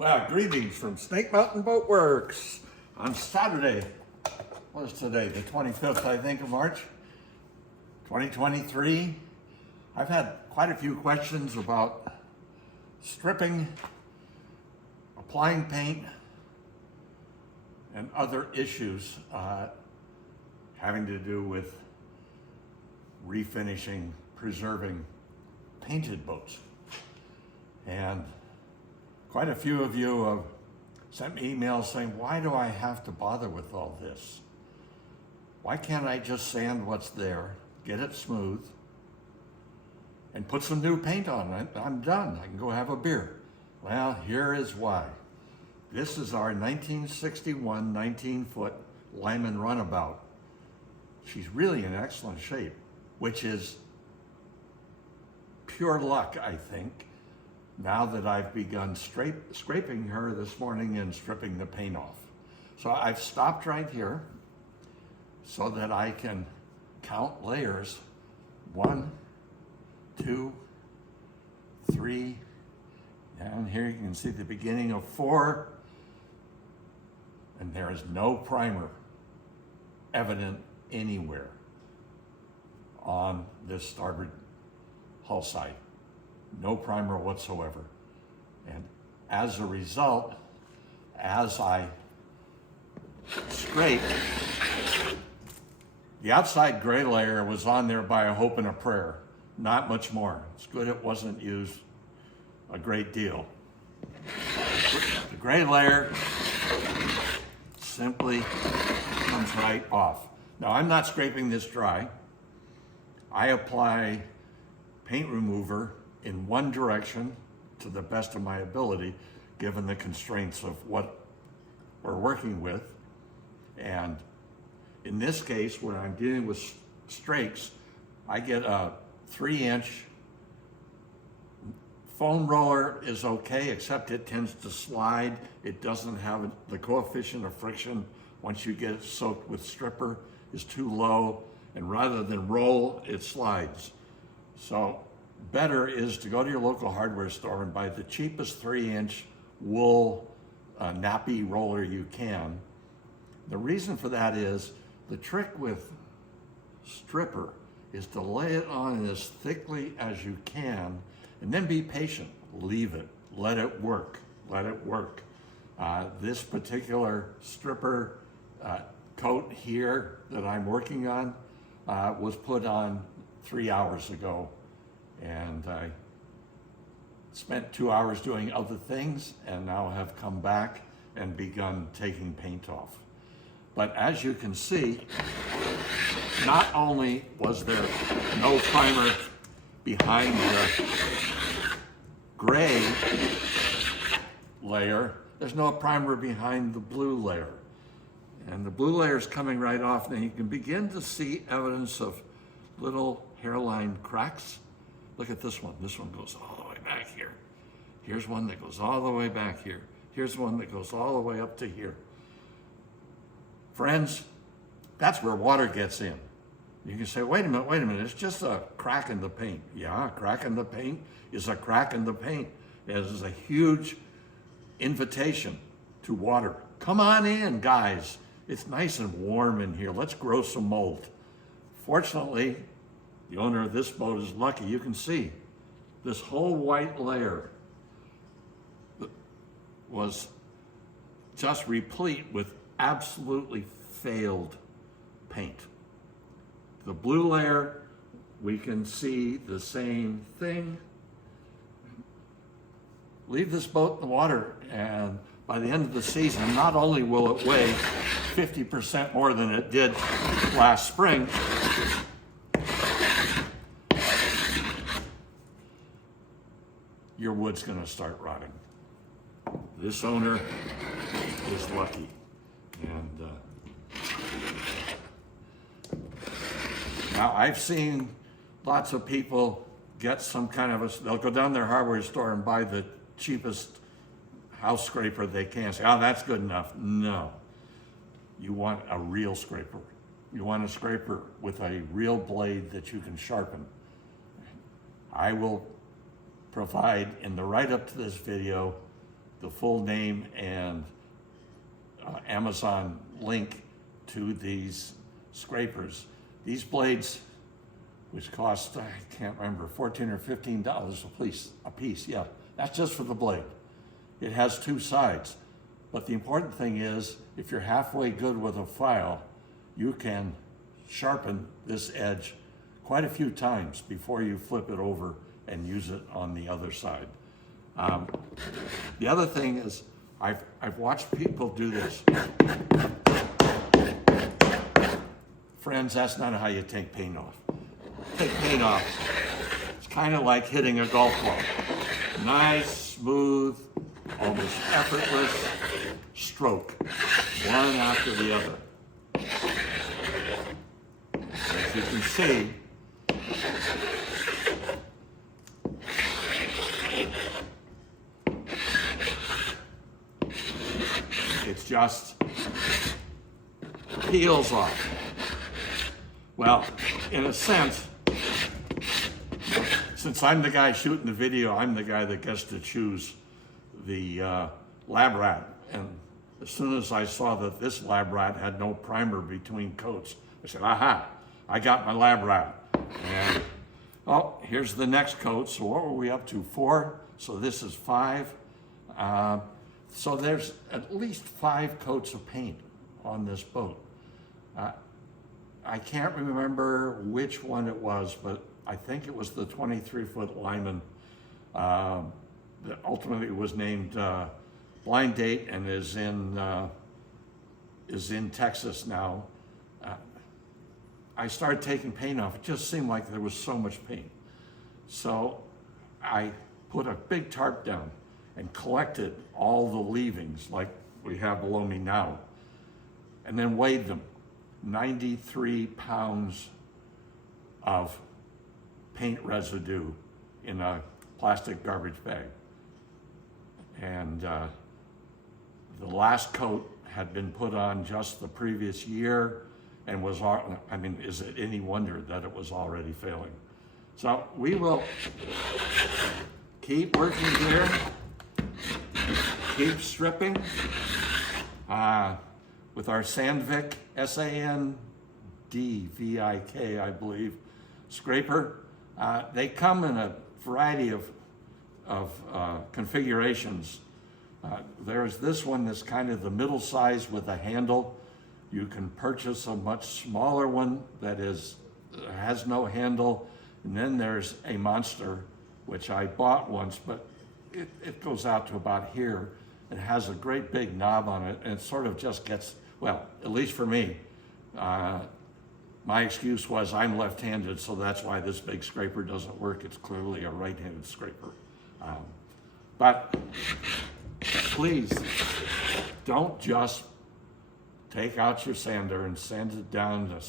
Well, greetings from Snake Mountain Boat Works on Saturday. What is today? The 25th, I think, of March, 2023. I've had quite a few questions about stripping, applying paint, and other issues having to do with refinishing, preserving painted boats. And quite a few of you have sent me emails saying, why do I have to bother with all this? Why can't I just sand what's there, get it smooth, and put some new paint on it? I'm done. I can go have a beer. Well, here is why. This is our 1961 19-foot Lyman Runabout. She's really in excellent shape, which is pure luck, I think, now that I've begun scraping her this morning and stripping the paint off. So I've stopped right here so that I can count layers. 1, 2, 3, down here you can see the beginning of 4, and there is no primer evident anywhere on this starboard hull side. No primer whatsoever. And as a result, as I scrape, the outside gray layer was on there by a hope and a prayer. Not much more. It's good it wasn't used a great deal. The gray layer simply comes right off. Now, I'm not scraping this dry. I apply paint remover in one direction to the best of my ability, given the constraints of what we're working with. And in this case, when I'm dealing with strakes, I get a 3-inch foam roller is okay, except it tends to slide. It doesn't have the coefficient of friction once you get it soaked with stripper is too low, and rather than roll, it slides. So better is to go to your local hardware store and buy the cheapest 3-inch wool nappy roller you can. The reason for that is the trick with stripper is to lay it on as thickly as you can and then be patient. Leave it, let it work, let it work. This particular stripper coat here that I'm working on was put on 3 hours ago. And I spent 2 hours doing other things and now have come back and begun taking paint off. But as you can see, not only was there no primer behind the gray layer, there's no primer behind the blue layer. And the blue layer is coming right off, and you can begin to see evidence of little hairline cracks. Look at this one. This one goes all the way back here. Here's one that goes all the way back here. Here's one that goes all the way up to here. Friends, that's where water gets in. You can say, wait a minute, it's just a crack in the paint. Yeah, a crack in the paint is a crack in the paint. It is a huge invitation to water. Come on in, guys. It's nice and warm in here. Let's grow some mold. Fortunately, the owner of this boat is lucky. You can see this whole white layer was just replete with absolutely failed paint. The blue layer, we can see the same thing. Leave this boat in the water, and by the end of the season, not only will it weigh 50% more than it did last spring, your wood's gonna start rotting. This owner is lucky. And now I've seen lots of people get some kind of they'll go down their hardware store and buy the cheapest house scraper they can. Say, oh, that's good enough. No, you want a real scraper. You want a scraper with a real blade that you can sharpen. I will provide in the write-up to this video the full name and Amazon link to these scrapers. These blades, which cost, I can't remember, $14 or $15 a piece. Yeah, that's just for the blade. It has two sides. But the important thing is, if you're halfway good with a file, you can sharpen this edge quite a few times before you flip it over and use it on the other side. The other thing is, I've watched people do this. Friends, that's not how you take paint off. Take paint off, it's kind of like hitting a golf ball. Nice, smooth, almost effortless stroke, one after the other. As you can see, it's just peels off. Well, in a sense, since I'm the guy shooting the video, I'm the guy that gets to choose the lab rat. And as soon as I saw that this lab rat had no primer between coats, I said, aha, I got my lab rat. And, oh, here's the next coat. So what were we up to? 4. So this is 5. So there's at least 5 coats of paint on this boat. I can't remember which one it was, but I think it was the 23-foot Lyman that ultimately was named Blind Date and is in Texas now. I started taking paint off. It just seemed like there was so much paint. So I put a big tarp down and collected all the leavings like we have below me now, and then weighed them. 93 pounds of paint residue in a plastic garbage bag. And the last coat had been put on just the previous year and was, I mean, is it any wonder that it was already failing? So we will keep working here, keep stripping. With our Sandvik, S-A-N-D-V-I-K, I believe, scraper. They come in a variety of configurations. There's this one that's kind of the middle size with a handle. You can purchase a much smaller one that has no handle. And then there's a monster, which I bought once, but it goes out to about here. It has a great big knob on it, and it sort of just gets, well, at least for me, my excuse was I'm left-handed, so that's why this big scraper doesn't work. It's clearly a right-handed scraper. But please, don't just take out your sander and sand it down to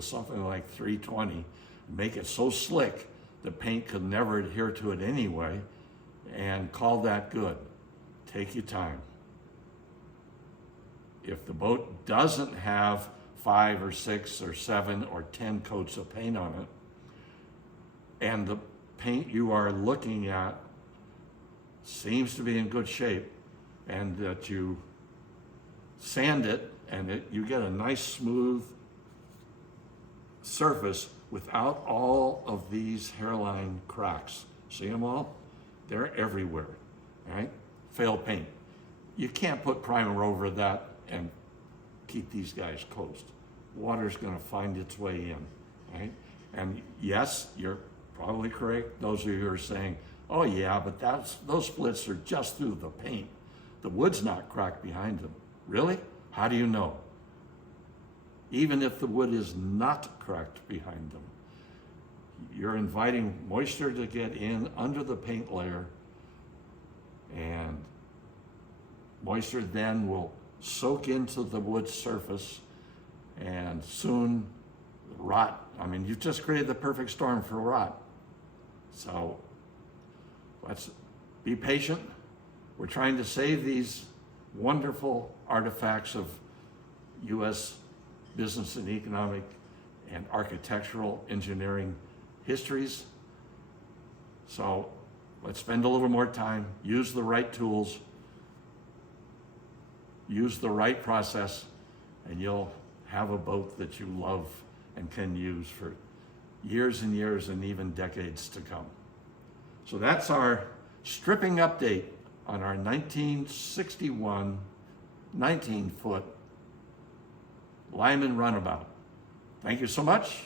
something like 320, make it so slick the paint could never adhere to it anyway, and call that good. Take your time. If the boat doesn't have 5 or 6 or 7 or 10 coats of paint on it, and the paint you are looking at seems to be in good shape, and that you sand it and you get a nice smooth surface without all of these hairline cracks. See them all? They're everywhere, right? Failed paint. You can't put primer over that and keep these guys closed. Water's gonna find its way in, right? And yes, you're probably correct. Those of you who are saying, oh yeah, but those splits are just through the paint. The wood's not cracked behind them. Really? How do you know? Even if the wood is not cracked behind them, you're inviting moisture to get in under the paint layer, and moisture then will soak into the wood surface, and soon rot. I mean, you've just created the perfect storm for rot. So let's be patient. We're trying to save these wonderful artifacts of U.S. business and economic and architectural engineering histories. So let's spend a little more time, use the right tools, use the right process, and you'll have a boat that you love and can use for years and years and even decades to come. So that's our stripping update on our 1961 19-foot Lyman Runabout. Thank you so much.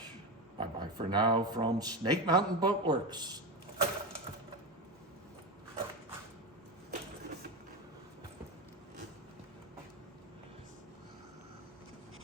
Bye-bye for now from Snake Mountain Boat Works.